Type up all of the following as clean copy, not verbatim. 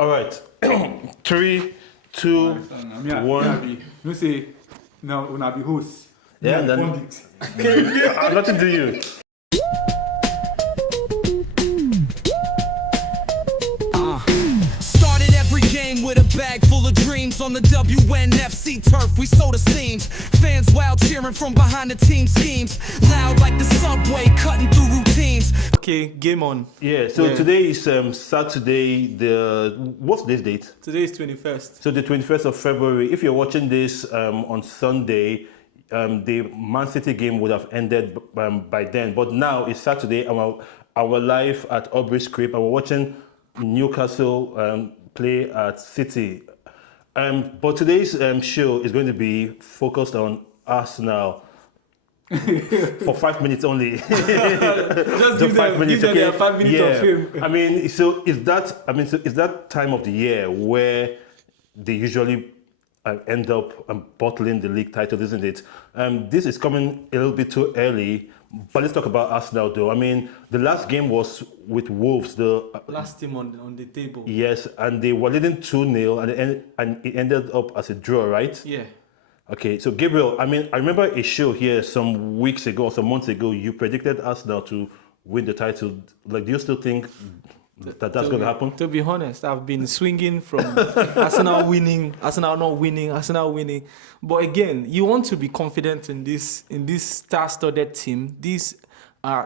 All right. 3, 2, 1. You say, now when I be host. Yeah, then nothing to you. Started every game with a bag full of dreams on the WNFC turf. We sow the seams. Fans wild cheering from behind the team schemes. Loud like the subway, cutting through routines. Okay, game on. Yeah, so today is Saturday, what's this date? Today is 21st. So the 21st of February. If you're watching this on Sunday, the Man City game would have ended by then. But now it's Saturday, and we're live at Aubrey Script, and we're watching Newcastle play at City. But today's show is going to be focused on Arsenal. For 5 minutes only. Just give them their 5 minutes of fame. I mean, so is that time of the year where they usually end up bottling the league title, isn't it? This is coming a little bit too early, but let's talk about Arsenal though. I mean, the last game was with Wolves, the last team on the table. Yes, and they were leading 2-0, and it ended up as a draw, right? Yeah. Okay, so Gabriel, I mean, I remember a show here some weeks ago, some months ago, you predicted Arsenal to win the title. Like, do you still think that's going to happen? To be honest, I've been swinging from Arsenal winning, Arsenal not winning, Arsenal winning. But again, you want to be confident in this star-studded team. This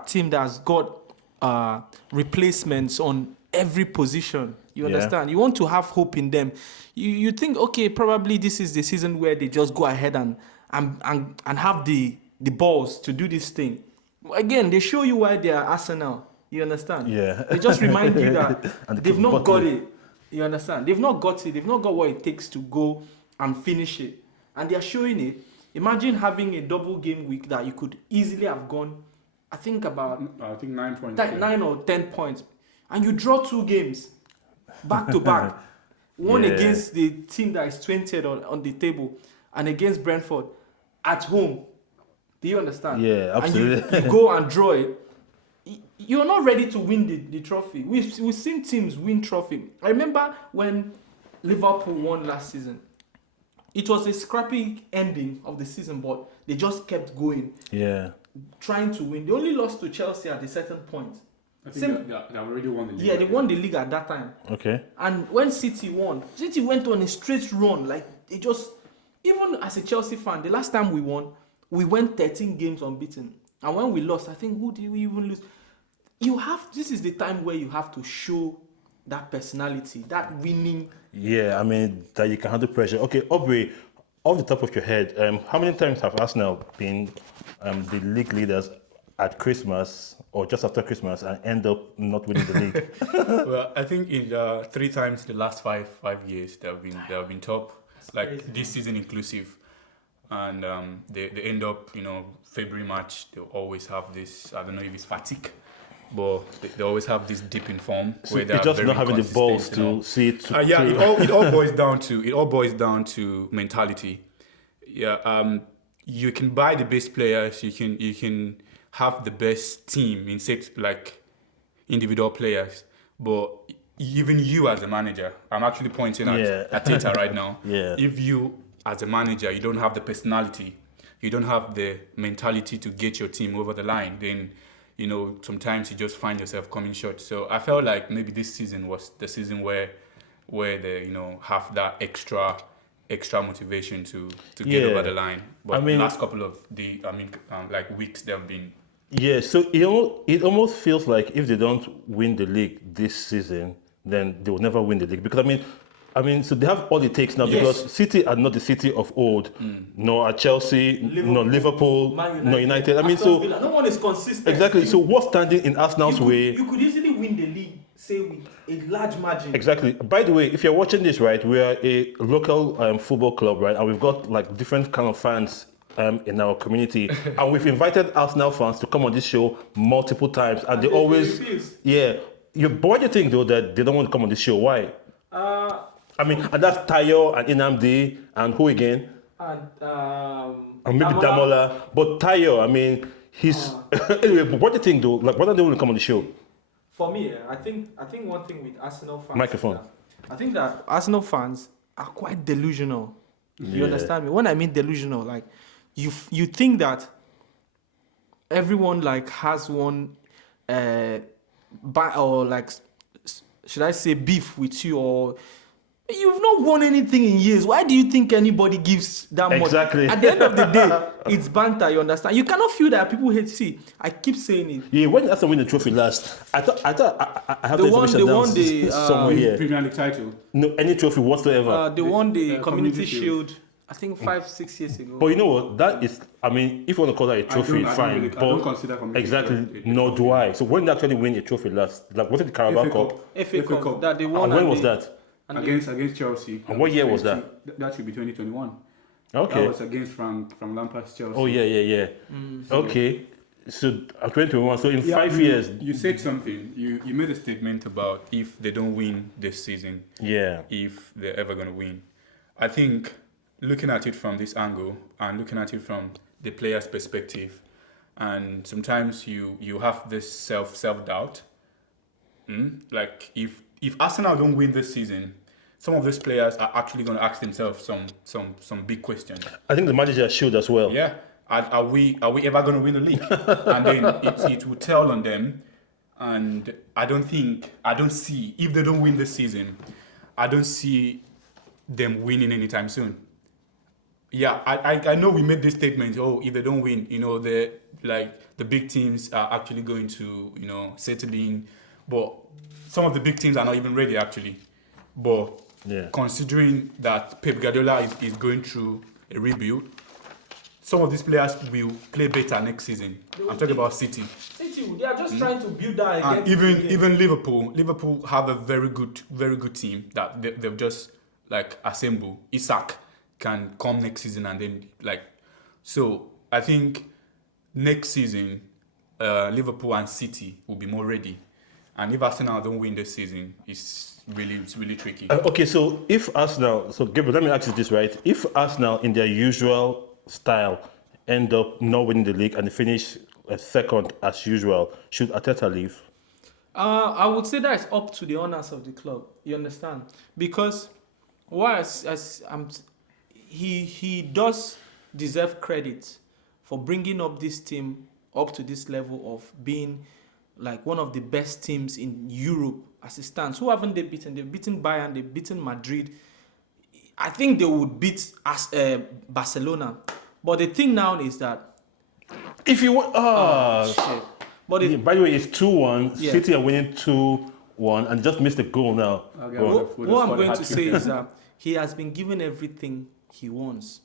team that's got replacements on every position. You understand? You want to have hope in them. You think, okay, probably this is the season where they just go ahead and have the balls to do this thing. Again, they show you why they are Arsenal. You understand? Yeah. They just remind you that they've not got it. You understand? They've not got it. They've not got what it takes to go and finish it. And they are showing it. Imagine having a double game week that you could easily have gone, I think 9 points. Like 9 or 10 points. And you draw 2 games back to back. One against the team that is 20th on the table, and against Brentford at home. Do you understand? Yeah, absolutely. And you go and draw it. You're not ready to win the trophy. We've seen teams win trophy. I remember when Liverpool won last season. It was a scrappy ending of the season, but they just kept going. Yeah. Trying to win. They only lost to Chelsea at a certain point. I think they already won the league. Yeah, they won the league at that time. Okay. And when City won, City went on a straight run. Like, they just, even as a Chelsea fan, the last time we won, we went 13 games unbeaten. And when we lost, I think, who did we even lose? This is the time where you have to show that personality, that winning. Yeah, I mean, that you can handle pressure. Okay, Aubrey, off the top of your head, how many times have Arsenal been the league leaders at Christmas or just after Christmas and end up not winning the league? Well, I think in 3 times in the last five years they have been top, like crazy, this season inclusive, and they end up, February, March, they always have this, I don't know if it's fatigue, but they always have this dip in form So where they're just very not having the balls inconsistent, to see it. It all boils down to mentality. Yeah, you can buy the best players, you can have the best team in like individual players, but even you as a manager, I'm actually pointing at Arteta right now. Yeah. If you as a manager, you don't have the personality, you don't have the mentality to get your team over the line, then sometimes you just find yourself coming short. So I felt like maybe this season was the season where they have that extra motivation to get over the line. But the last couple of weeks they've been. Yeah, so it almost feels like if they don't win the league this season, then they will never win the league. Because I mean, so they have all it takes now, because City are not the City of old, nor are Chelsea, nor Liverpool, nor United. I mean, so Villa. No one is consistent. Exactly. So what's standing in Arsenal's way? You could easily win the league, say with a large margin. Exactly. By the way, if you're watching this, right, we are a local football club, right, and we've got like different kind of fans in our community, and we've invited Arsenal fans to come on this show multiple times, and they always refuse. But what do you think though that they don't want to come on this show? Why? And that's Tayo and Inamdi and who again? And maybe Damola. But Tayo, I mean, he's anyway. But what do you think though? Like, why don't they want to come on the show? For me, I think one thing with Arsenal fans. Microphone. I think that Arsenal fans are quite delusional. You Yeah. understand me? When I mean delusional, like you think that everyone like has one or like should I say beef with you, or you've not won anything in years. Why do you think anybody gives that much? Exactly. At the end of the day, it's banter. You understand? You cannot feel that people hate. See, I keep saying it. Yeah, when Arsenal win the trophy last, I thought I have The the one- information the down one they, somewhere here. Premier League title. No, any trophy whatsoever. They won the Community Community Shield. Shield. I think 5-6 years ago. But you know what? That is, I mean, if you want to call that a trophy, fine. I don't consider community exactly, shield a nor do I. So when they actually win a trophy last, like was it the Carabao Cup? FA Cup that they won. And when and was they- that? and they- against Chelsea. And what year was that? That should be 2021. Okay. That was against from Lampard's Chelsea. Oh yeah. Okay. So 2021. So in Yeah, 5 years. You said something. You made a statement about if they don't win this season, Yeah. if they're ever going to win. I think looking at it from this angle and looking at it from the player's perspective, and sometimes you have this self-doubt. Like if Arsenal don't win this season, some of these players are actually going to ask themselves some big questions. I think the manager should as well. Yeah, are we ever going to win the league? And then it will tell on them. And I don't see, if they don't win this season, I don't see them winning anytime soon. Yeah, I know we made this statement. Oh, if they don't win, the big teams are actually going to settle in, but some of the big teams are not even ready actually. But Yeah. considering that Pep Guardiola is going through a rebuild, some of these players will play better next season. I'm talking about City. They are just trying to build that And again. even Liverpool have a very good team that they've just like assembled. Isak can come next season and then so I think next season Liverpool and City will be more ready. And if Arsenal don't win this season, it's really tricky. Okay, so if Arsenal, so Gabriel, let me ask you this, right? If Arsenal, in their usual style, end up not winning the league and finish second as usual, should Arteta leave? I would say that it's up to the owners of the club. You understand? Because he does deserve credit for bringing up this team up to this level of being like one of the best teams in Europe as it stands. Who haven't they beaten? They've beaten Bayern, they've beaten Madrid. I think they would beat Barcelona. But the thing now is that If you want, shit. But it, by the way, it's 2-1. Yeah. City are winning 2-1 and just missed the goal now. Okay, Go on. well, what I'm going to say is that he has been given everything he wants.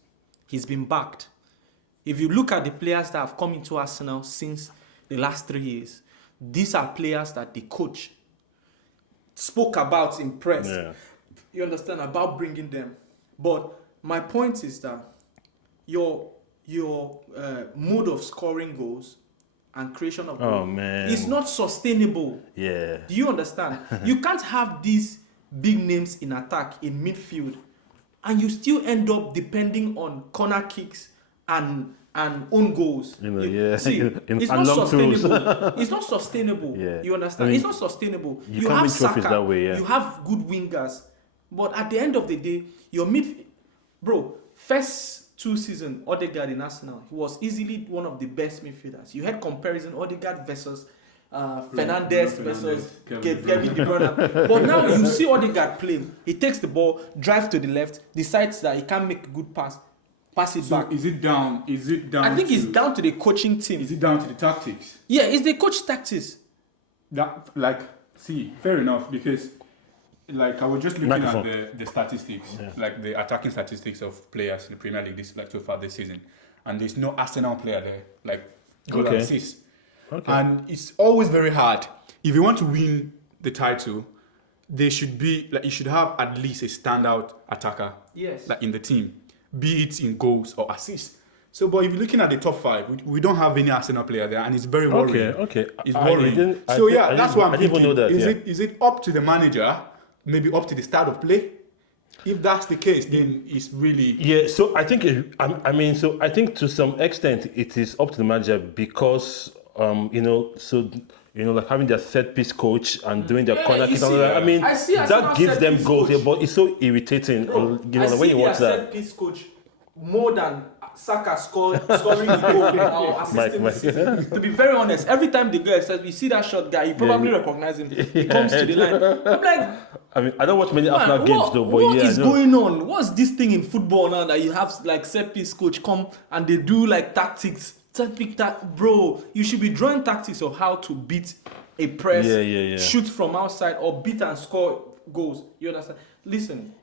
He's been backed. If you look at the players that have come into Arsenal since the last 3 years, these are players that the coach spoke about in press. Yeah. You understand, about bringing them. But my point is that your mode of scoring goals and creation of goals man. is not sustainable. Yeah. Do you understand? You can't have these big names in attack, in midfield, and you still end up depending on corner kicks and own goals. See, it's not sustainable. It's not sustainable. Yeah. You understand? I mean, it's not sustainable. you You can't have win trophies Saka, that way, yeah. you have good wingers, but at the end of the day, your first 2 seasons, Odegaard in Arsenal, he was easily one of the best midfielders. You had comparison Odegaard versus Fernandes versus Kevin De Bruyne. But now you see Odegaard playing. He takes the ball, drives to the left, decides that he can't make a good pass it back. Is it down? I think it's down to the coaching team. Is it down to the tactics? Yeah, it's the coach tactics. Fair enough, because I was just looking Microphone. at the statistics, like the attacking statistics of players in the Premier League so far this season, and there's no Arsenal player there, goal and assist. Okay. And it's always very hard. If you want to win the title, they should be you should have at least a standout attacker, Yes. in the team, be it in goals or assists. So, but if you're looking at the top 5, we don't have any Arsenal player there, and it's very worrying. Okay. It's I worrying. didn't- I So didn't- I that's didn't- why I'm I didn't thinking. even know that. Is it up to the manager? Maybe up to the start of play. If that's the case, then it's really Yeah, so I think I think to some extent it is up to the manager because like having their set piece coach and doing their corner you kick. And see, all that. I mean, I see that Arsenal gives them set-piece goals, coach. but it's so irritating. When you watch that. set piece coach more than Saka scoring a goal or assisting the season. To be very honest, every time the guy says, "We see that short guy," you probably recognize him. He comes to the line. I'm like, I mean, I don't watch many Arsenal games though, but what yeah, is I know. going on? What's this thing in football now that you have like set piece coach come and they do like tactics? Bro, you should be drawing tactics of how to beat a press, shoot from outside, or beat and score goals. You understand? Listen,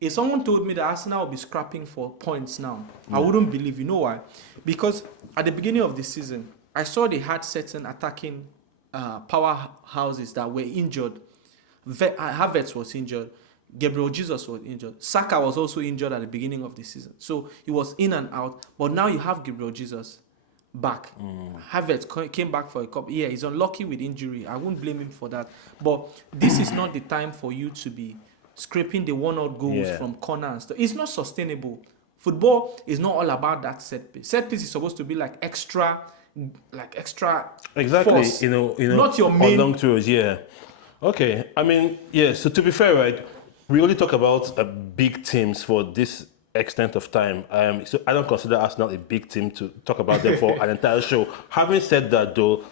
if someone told me that Arsenal will be scrapping for points now, I wouldn't believe. You know why? Because at the beginning of the season, I saw they had certain attacking powerhouses that were injured. Havertz was injured. Gabriel Jesus was injured. Saka was also injured at the beginning of the season. So he was in and out. But now you have Gabriel Jesus back. Havertz came back for a couple. Yeah, he's unlucky with injury. I won't blame him for that. But this is not the time for you to be scraping the one-out goals from corner and stuff. It's not sustainable. Football is not all about that set piece. Set piece is supposed to be like extra Exactly. force. Not your main. long throws, yeah. Okay. I mean, yeah. So to be fair, right, we only talk about big teams for this extent of time. So I don't consider Arsenal a big team to talk about them for an entire show. Having said that, though,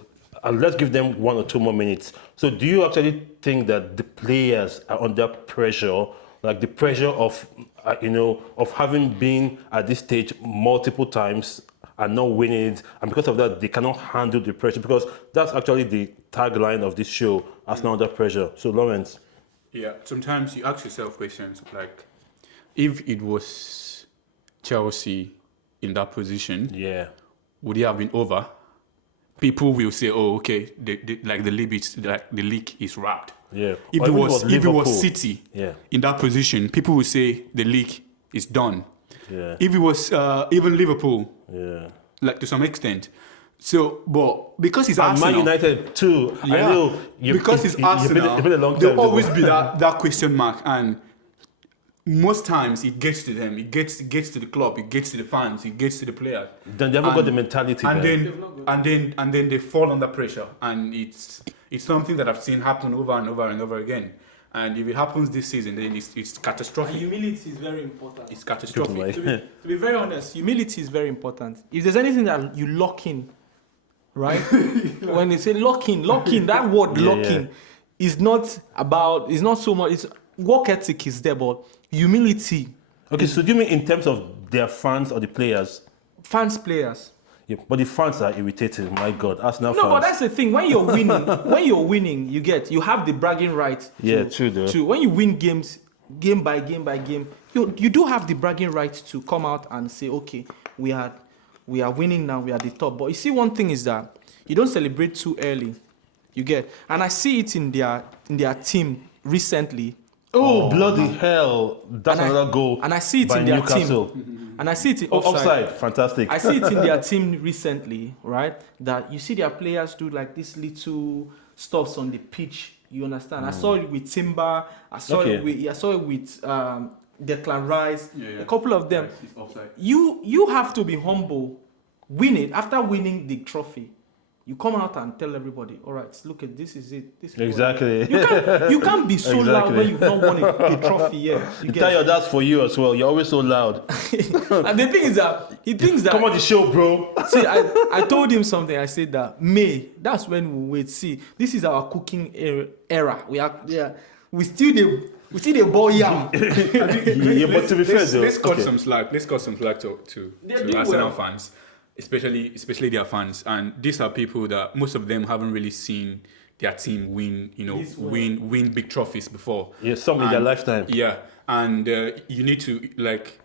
let's give them 1 or 2 more minutes. So do you actually think that the players are under pressure, like the pressure of, of having been at this stage multiple times and not winning it, and because of that, they cannot handle the pressure? Because that's actually the tagline of this show, Arsenal under pressure. So Lawrence. Yeah, sometimes you ask yourself questions like, if it was Chelsea in that position, would it have been over? People will say, "Oh, okay, the league is wrapped." Yeah. If it was City in that position, people will say the league is done. Yeah. If it was even Liverpool, like to some extent. So, but because it's Arsenal, Man United too. I know because it's Arsenal, there'll always be that question mark, and most times it gets to them, it gets to the club, it gets to the fans, it gets to the players. Then they haven't got the mentality. And then they fall under pressure, and it's something that I've seen happen over and over and over again. And if it happens this season, then it's catastrophic. Humility is very important. It's catastrophic. To be very honest, humility is very important. If there's anything that you lock in, right? When they say lock in, that word locking is not so much. It's work ethic is there, but humility. Okay, so do you mean in terms of their fans or the players? Players. Yeah, but the fans are irritated. My God, Arsenal fans. No, but that's the thing. When you're winning, you have the bragging right. True though. When you win games, game by game, you do have the bragging right to come out and say, okay, we are winning now. We are the top. But you see, one thing is that you don't celebrate too early. You get, and I see it in their team recently. Oh, bloody hell! That's another goal. And I see it by in their Newcastle. team. And I see it in offside. Fantastic. I see it in their team recently, right? That you see their players do like these little stuffs on the pitch. You understand? I saw it with Timber. I saw it with Declan Rice. A couple of them. You have to be humble. Win it after winning the trophy. You come out and tell everybody, all right, look at this is it. This is exactly. You can't be so loud when you've not won a trophy yet. You tell your dad for you as well. You're always so loud. And the thing is that he thinks that. Come on the show, bro. See, I told him something. I said that that's when we wait. See, this is our cooking era. We still the ball yam. But to be fair, though, let's cut some slack. Let's cut some slack to Arsenal fans. Especially their fans, and these are people that most of them haven't really seen their team win big trophies before. Yeah, some in their lifetime. Yeah, and you need to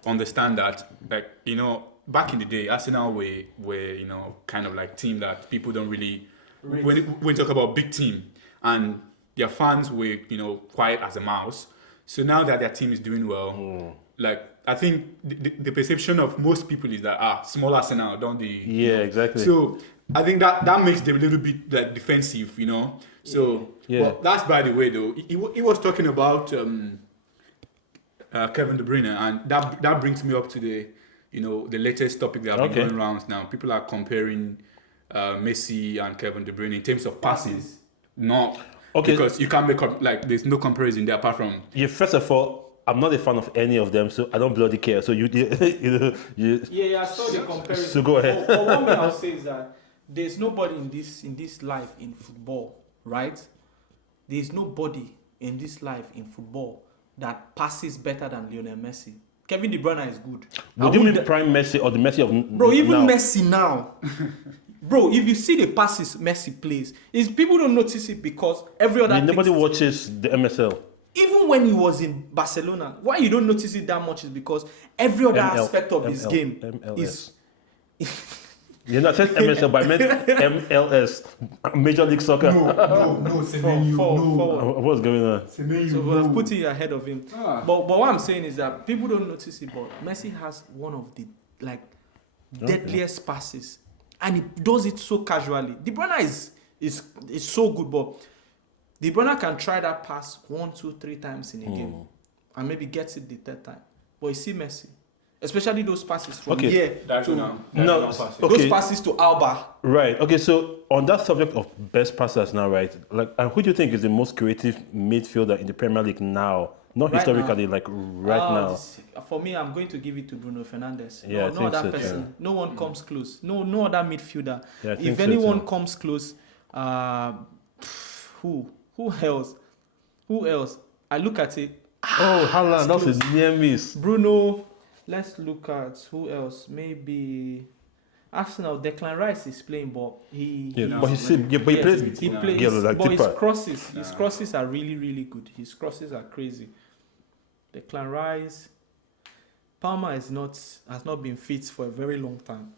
understand that, back in the day, Arsenal were kind of like team that people don't really when you talk about big team, and their fans were quiet as a mouse. So now that their team is doing well, I think the perception of most people is that small Arsenal don't they? Yeah, exactly. So I think that makes them a little bit like defensive, So well, that's by the way though. He was talking about Kevin De Bruyne, and that brings me up to the the latest topic that have been going around now. People are comparing Messi and Kevin De Bruyne in terms of passing. No, Okay. because you can't make there's no comparison there apart from. Yeah, first of all, I'm not a fan of any of them, so I don't bloody care. So you Yeah, I saw the comparison. So go ahead. But one thing I'll say is that there's nobody in this life in football, right? There's nobody in this life in football that passes better than Lionel Messi. Kevin De Bruyne is good. Would you mean prime Messi or the Messi of Bro, even now? Messi now. Bro, if you see the passes Messi plays, is people don't notice it because every other Nobody thing- watches the MSL. Even when he was in Barcelona, why you don't notice it that much is because every other aspect of his game MLS. is You know, I said MSL, but I meant MLS, Major League Soccer. No, Semenyo, no. What's going on? Semenyo, so we're no. putting you ahead of him. Ah. But what I'm saying is that people don't notice it, but Messi has one of the deadliest passes, and he does it so casually. De Bruyne is so good, but De Bruyne can try that pass 1, 2, 3 times in a game, and maybe gets it the third time. But you see Messi, especially those passes from here to No, those okay, passes to Alba. right. Okay, so on that subject of best passers now, right? Like, and who do you think is the most creative midfielder in the Premier League now? Not Right historically, like right now. For me, I'm going to give it to Bruno Fernandes. Yeah, I no think other so, person. too. No one comes close. No other midfielder. Yeah, I think If so, anyone too. comes close, who else? Who else? I look at it. Oh, Haaland, that's a near miss. Bruno. Let's look at who else. Maybe Arsenal. Declan Rice is playing, but he plays. he plays, Yeah, like but his Tipper. crosses are really good. His crosses are crazy. Declan Rice, Palmer has not been fit for a very long time.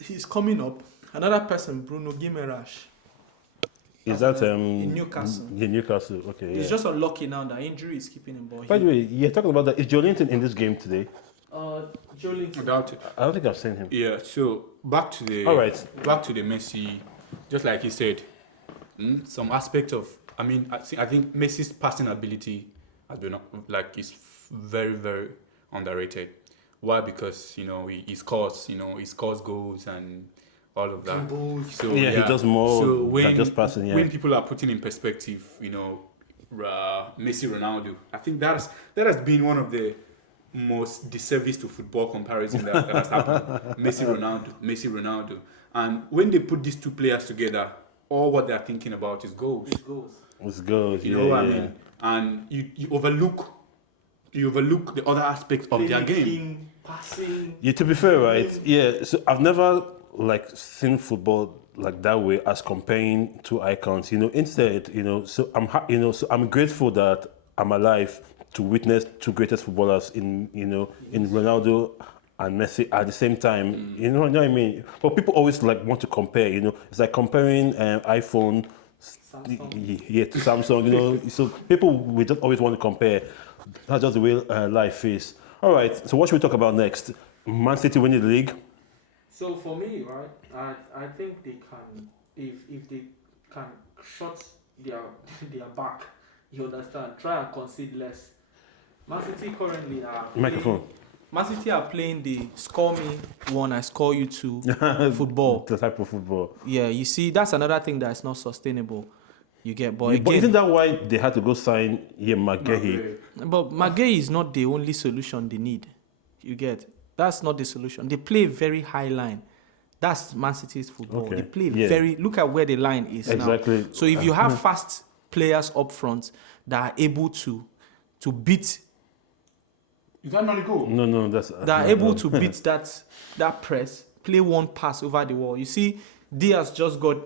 He's coming up. Another person, Bruno Guimaraes. Is that in Newcastle? Yeah, Newcastle. Okay. He's Yeah. just unlucky now that injury is keeping him. But By the way, you're talking about that. Is Joelinton in this game today? Jolie. Without it. I don't think I've seen him. Yeah. So back to the. All right. Back to the Messi, just like he said, some aspect of. I mean, I think Messi's passing ability has been is very very underrated. Why? Because he scores goals and all of that. So Yeah, he does more than just passing. Yeah. When people are putting in perspective, Messi, Ronaldo, I think that has been one of the most disservice to football comparison that has happened. Messi, Ronaldo, and when they put these two players together, all what they are thinking about is goals. It's good. You know what I mean? And you overlook the other aspects of their game. Passing. Yeah, to be fair, right? Yeah, so I've never seen football like that way as comparing two icons. Instead, so I'm grateful that I'm alive to witness two greatest footballers in Ronaldo and Messi at the same time. You know what I mean? But people always want to compare. It's like comparing iPhone, to Samsung. So people we just always want to compare. That's just the way life is. All right. So what should we talk about next? Man City winning the league. So for me, right, I think they can, if they can shut their back, you understand, try and concede less. Man City currently are Microphone. Man City are playing the score me one, I score you two football. The type of football. Yeah, you see, that's another thing that's not sustainable. You get, but But again, isn't that why they had to go sign McGahey? but Maguire is not the only solution they need. You get, that's not the solution. They play very high line. That's Man City's football. Okay. They play Yeah. look at where the line is Exactly. now. So if you have fast players up front that are able to beat, Is that not a goal? No, that's that are able to beat that press, play one pass over the wall. You see, Diaz just got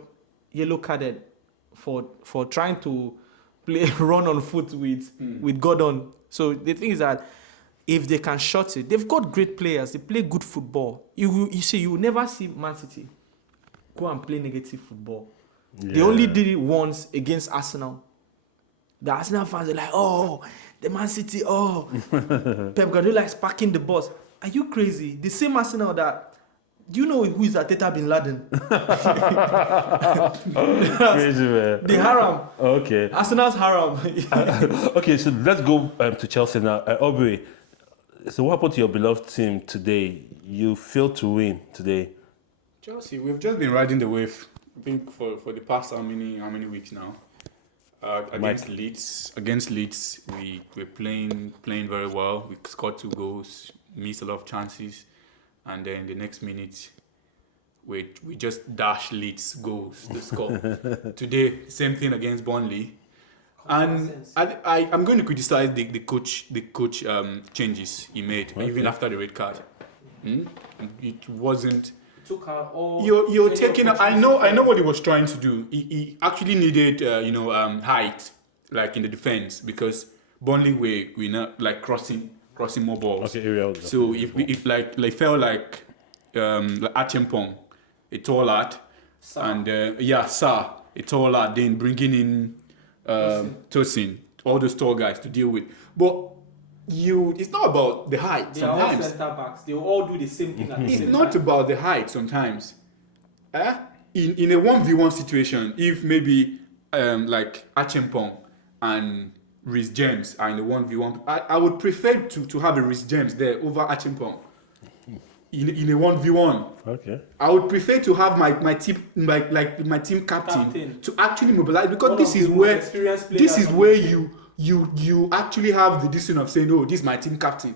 yellow carded for trying to run on foot with Gordon. So the thing is that if they can shut it, they've got great players. They play good football. You see, you will never see Man City go and play negative football. They only did it once against Arsenal. The Arsenal fans are like, oh, the Man City, Pep Guardiola is packing the bus. Are you crazy? The same Arsenal that, do you know who is Ateta Bin Laden? crazy, man. The Haram. Okay. Arsenal's Haram. Okay, so let's go to Chelsea now. Aubrey, so what happened to your beloved team today? You failed to win today. Chelsea, we've just been riding the wave. I think for the past how many weeks now? Against Leeds, we're playing very well. We scored 2 goals, missed a lot of chances, and then the next minute, we just dash Leeds goals to score. Today, same thing against Burnley, and I'm going to criticize the coach changes he made even after the red card. It wasn't. Took out all. You're taking. I know what he was trying to do. He actually needed height, like in the defense, because Burnley we not like crossing more balls. Okay, aerial. So if felt like Achimpong, a tall lad, and Sa, a tall lad, then bringing in Tosin, all those tall guys to deal with, but. It's not about the height. They sometimes. are all centre backs. They will all do the same thing at the It's same not time. about the height sometimes. In a 1v1 situation, if maybe like Achimpong and Reece James are in the 1v1, I would prefer to have a Reece James there over Achimpong. In a 1v1. Okay. I would prefer to have my team my team captain to actually mobilize, because One this of is the most where experienced this players is on where the team. you actually have the decision of saying, oh, this is my team captain.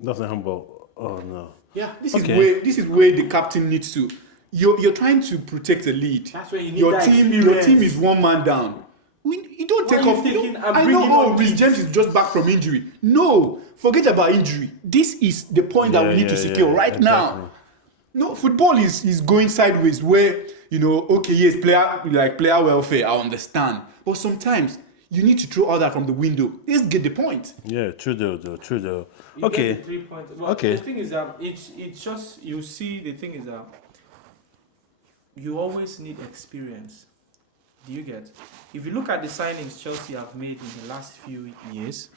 That's not humble. Oh no. Yeah, this Okay. is where the captain needs to. You're trying to protect the lead. That's where you need your that team. Your experience. team is one man down. You don't Why take are you off. thinking, I'm I bringing know. on Oh, Reece Leeds? James is just back from injury. No, forget about injury. This is the point that we need to secure right now. No, football is going sideways. Where okay, yes, player welfare. I understand, but sometimes you need to throw all that from the window. Let's get the point. Yeah, true though. You Okay. get the 3 points. Well, Okay. The thing is that it's just, you see, the thing is that you always need experience. Do you get? If you look at the signings Chelsea have made in the last few years,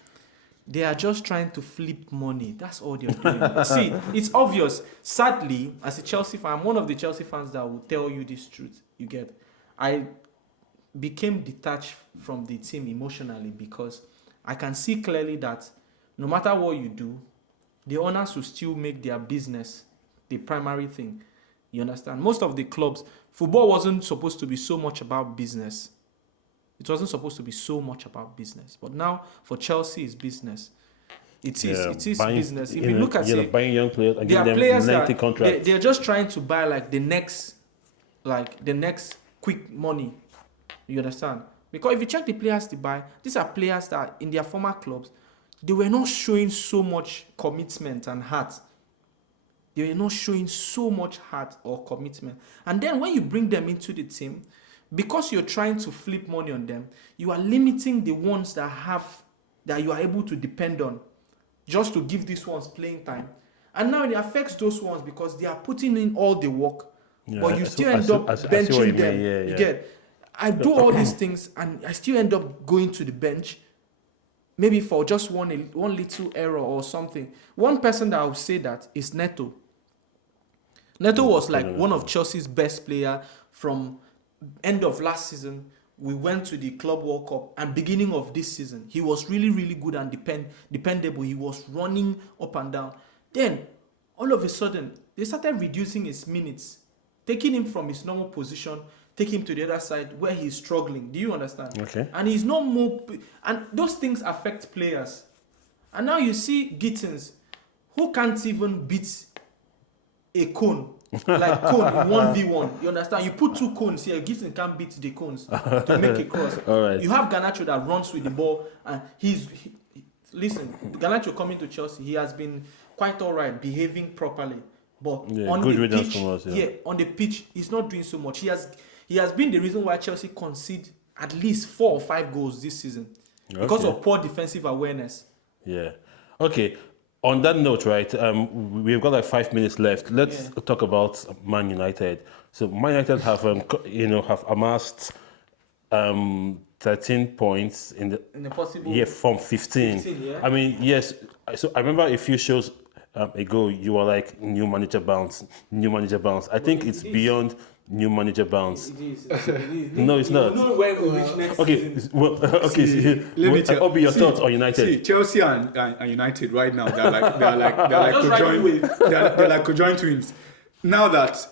they are just trying to flip money. That's all they're doing. See, it's obvious. Sadly, as a Chelsea fan, I'm one of the Chelsea fans that will tell you this truth. You get? I became detached from the team emotionally because I can see clearly that no matter what you do, the owners will still make their business the primary thing. You understand? Most of the clubs, football wasn't supposed to be so much about business. It wasn't supposed to be so much about business. But now, for Chelsea, it's business. It is buying, business. If you look at it, buying young players and there giving are them players lengthy that contracts. they're just trying to buy the next quick money. You understand? Because if you check the players they buy, these are players that in their former clubs, they were not showing so much commitment and heart. They were not showing so much heart or commitment. And then when you bring them into the team, because you're trying to flip money on them, you are limiting the ones that you are able to depend on, just to give these ones playing time. And now it affects those ones because they are putting in all the work, but you still end up benching them. You get? I do all these things and I still end up going to the bench, maybe for just one little error or something. One person that I would say that is Neto. Neto was like one of Chelsea's best player from end of last season. We went to the Club World Cup and beginning of this season. He was really, really good and dependable. He was running up and down. Then, all of a sudden, they started reducing his minutes, taking him from his normal position, take him to the other side where he's struggling. Do you understand? Okay. And he's not more... And those things affect players. And now you see Gittins, who can't even beat a cone. Like cone in 1v1. You understand? You put 2 cones here, Gittins can't beat the cones to make a cross. All right. You have Garnacho that runs with the ball. And listen, Garnacho coming to Chelsea, he has been quite all right, behaving properly. But on good the riddance pitch, from us, on the pitch, he's not doing so much. He has been the reason why Chelsea concede at least 4 or 5 goals this season because of poor defensive awareness. Yeah. Okay. On that note, right, we've got like 5 minutes left. Let's talk about Man United. So Man United have have amassed 13 points in the possible from 15. I mean, yes. So I remember a few shows ago, you were like new manager bounce. I think it's beyond new manager bounce. It is. No, it's not. You know where we reach next Okay, season. well, okay. Let me tell. What be your thoughts on United? See, Chelsea and United right now, they're like Just riding conjoined. wave. They're like conjoined twins. now that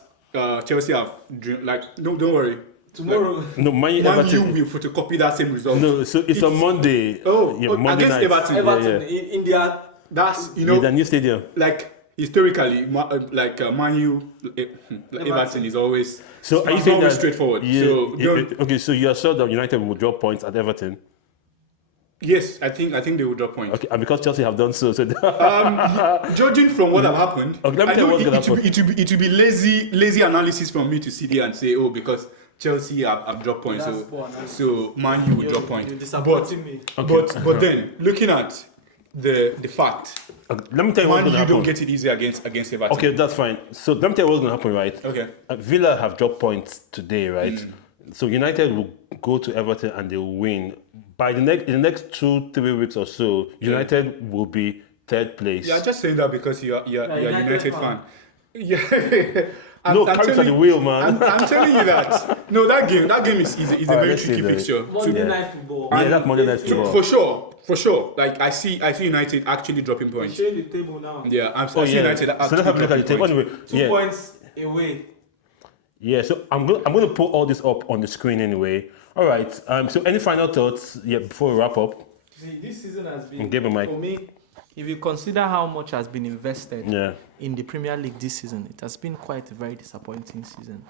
Chelsea have don't worry. Tomorrow. No, Man U, Man Everton. U will photocopy that same result. No, so it's on Monday. Monday against night. Everton. Everton Yeah. in their That's Yeah, the new stadium. like historically, Man U, Everton is always So are you it's saying always that straightforward. Yeah, So don't, okay, so you are sure that United will drop points at Everton? yes, I think they will drop points. Okay, and because Chelsea have done so. Judging from what have happened, Okay, let me I tell you know what's gonna happen. it will be lazy analysis from me to sit there and say, oh, because Chelsea have dropped points, That's poor analysis. so Man U will drop points. You're But disappointing me. but then looking at the fact, Let me tell you what's Man going to U don't happen. get it easy against Everton. Okay, that's fine. So let me tell you what's going to happen, right? Okay. Villa have dropped points today, right? So United will go to Everton and they will win. By in the next 2-3 weeks or so, United will be third place. Yeah, I'm just saying that because you're a United fan. Yeah. No, carrots at the wheel, man. I'm telling you that. No, that game is a Alright, very let's see tricky that. fixture. Monday night football. Yeah, that's Monday night football. For sure. Like I see United actually dropping points. Showing the table now. Yeah, I see Oh, yeah. United So actually let's have a look at the dropping table. points. Anyway, 2 points away. Yeah, so I'm going to put all this up on the screen anyway. All right. So any final thoughts? Yeah, before we wrap up. See, this season has been, Give him a mic. for me, if you consider how much has been invested Yeah. in the Premier League this season, it has been quite a very disappointing season.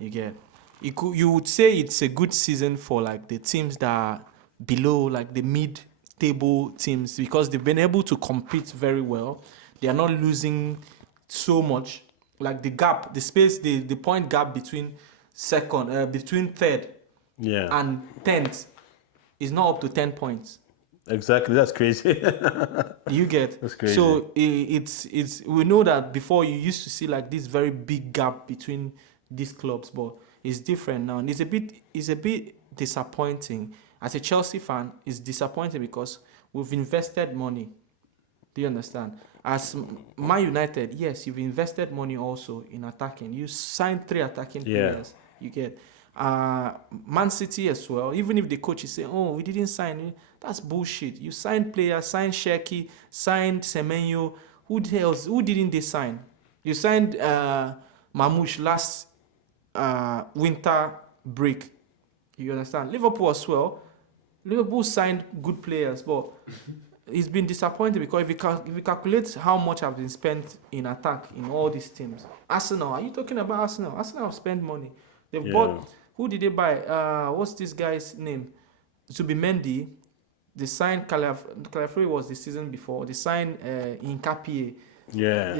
You would say it's a good season for like the teams that are below, like the mid-table teams, because they've been able to compete very well. They are not losing so much. Like the gap, the space, the point gap between third Yeah. and 10th is not up to 10 points. Exactly. That's crazy. You get. That's crazy. So it's we know that before you used to see like this very big gap between these clubs, but it's different now. And it's a bit disappointing. As a Chelsea fan, it's disappointing because we've invested money. Do you understand? As Man United, yes, you've invested money also in attacking. You signed 3 attacking players. You get. Man City as well. Even if the coach is saying, "Oh, we didn't sign," that's bullshit. You signed players, signed Sheki, signed Semenyo. Who else? Who didn't they sign? You signed Mamouche last winter break. You understand? Liverpool as well. Liverpool signed good players, but it's been disappointing because if you calculate how much has been spent in attack in all these teams, Arsenal. Are you talking about Arsenal? Arsenal have spent money. They've bought. Who did they buy? What's this guy's name? Zubimendi. They signed Calafrio was the season before. They signed Nkapie. Yeah.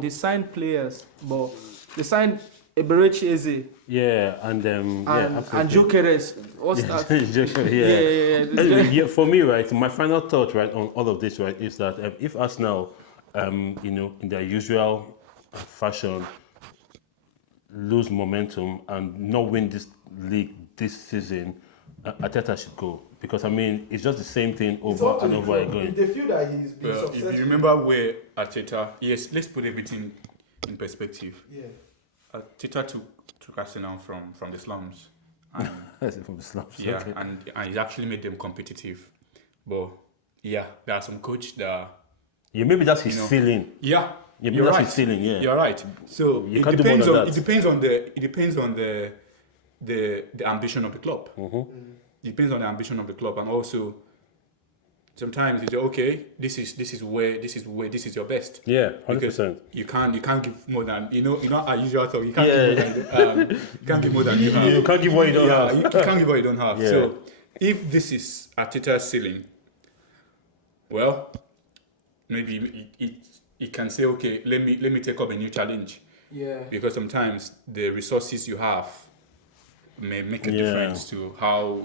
They signed players, but they signed Eberechi Eze Yeah, and and Jokeres. What's that? yeah. Anyway, yeah, for me, right, my final thought, right, on all of this, right, is that if Arsenal, in their usual fashion, lose momentum and not win this league this season, Arteta should go, because I mean it's just the same thing over and over again. If they feel that he's been Well, successful. if you remember where Arteta, yes, let's put everything in perspective. Yeah. Arteta took Arsenal from the slums, and From the slums, yeah, okay. and he actually made them competitive. But yeah, there are some coach that Yeah, maybe that's his You know, ceiling. yeah, Yeah, you're that's right. his ceiling. Yeah. You're right. So You it can't do more depends than on that. it depends on the ambition of the club. It depends on the ambition of the club, and also sometimes it's okay. This is your best. Yeah, Because 100%. you can't give more than our usual thought. You can't give more than you have. You can't give what you don't have. You can't give what you don't have. Yeah. So if this is Arteta's ceiling, well, maybe it can say, okay, let me take up a new challenge. Yeah. Because sometimes the resources you have may make a Yeah. difference to how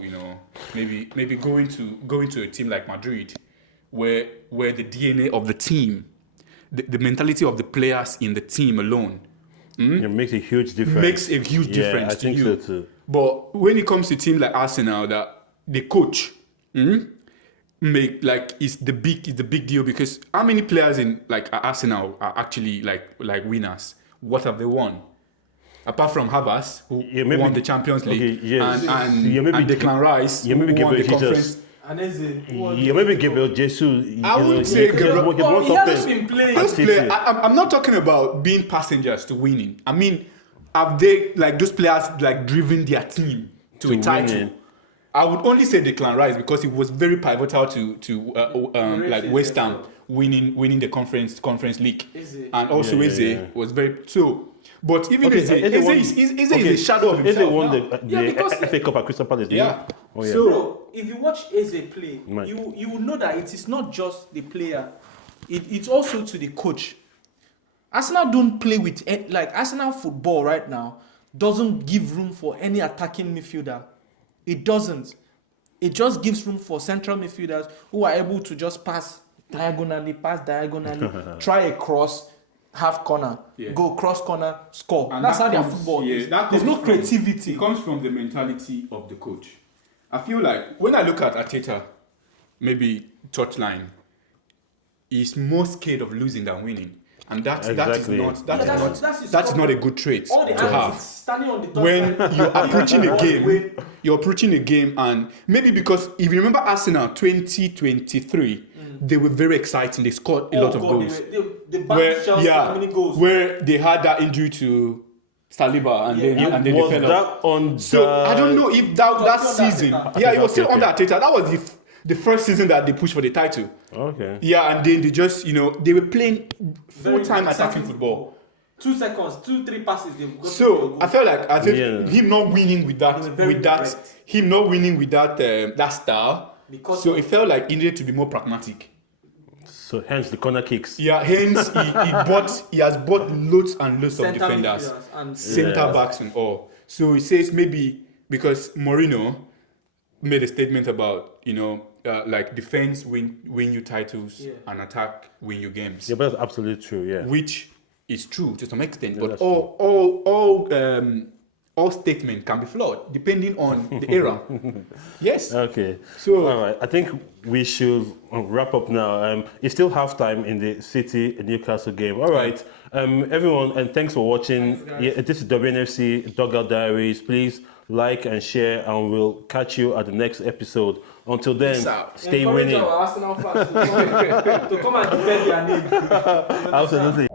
maybe going to a team like Madrid, where the DNA of the team, the mentality of the players in the team alone It makes a huge difference. makes a huge difference I think to you. so too. But when it comes to a team like Arsenal, that the coach make like is the big deal, because how many players in like Arsenal are actually like winners? What have they won? Apart from Havertz, who Yeah, maybe- won the Champions League, okay, yes. and Yeah, maybe- Declan Rice, yeah, maybe who won the Gabriel conference. Jesus. And Eze, Yeah, maybe Gabriel Jesus. I wouldn't say Gabriel- He won he hasn't something. been playing. at Those City. players, I'm not talking about being passengers to winning. I mean, have they, like, those players, like, driven their team to a title? winning. I would only say Declan Rice because it was very pivotal to like West Ham winning the conference league, Eze. and also Yeah, Eze yeah. was very so. But even Okay, Eze won- is a shadow of himself. Eze won now. the because- FA Cup at Crystal Palace. didn't he? Yeah. Oh, yeah. So- Bro, if you watch Eze play, Right. you will know that it is not just the player, it's also to the coach. Arsenal don't play with like Arsenal football right now doesn't give room for any attacking midfielder. It doesn't. It just gives room for central midfielders who are able to just pass diagonally, try a cross, half corner, Yeah. go cross corner, score. And That's how that their comes- football yeah, is. that There's comes no from- creativity. It comes from the mentality of the coach. I feel like when I look at Arteta, maybe touchline, he's more scared of losing than winning, and that is Exactly. not That's not a good trait All the to have. antics standing on the top When line. you're approaching a All the game, way. you're approaching a game, and maybe because if you remember Arsenal 2023, they were very exciting. They scored a lot of goals. They banked Chelsea how many goals? Where they had that injury to Saliba, and then they Was fell that off. on So the- I don't know if that was still under season, Arteta. yeah, it was still Okay, under okay. Arteta. That was the first season that they pushed for the title. Okay. Yeah, and then they just, they were playing Very full-time exciting attacking football. 2 seconds, 2-3 passes. They've got So I felt like Yeah. him not winning with that, He was very direct. him not winning with that style. Because So it felt like he needed to be more pragmatic. So hence the corner kicks. Yeah, hence he has bought loads and loads of Centre defenders, midfielders and centre backs and all. So he says maybe because Mourinho made a statement about like defense win you titles, Yeah. and attack win you games, Yeah, but that's absolutely true. Yeah. which is true to some extent. Yeah, But that's all statement can be flawed depending on the era. Yes. Okay. So- all right, I think we should wrap up now. It's still halftime in the City Newcastle game. All right, everyone, and thanks for watching. Thanks, guys. Yeah, this is WNFC Dugout Diaries. Please like and share, and we'll catch you at the next episode. Until then, Peace out. stay Encourage winning. our Arsenal fans to come and defend their name. Absolutely.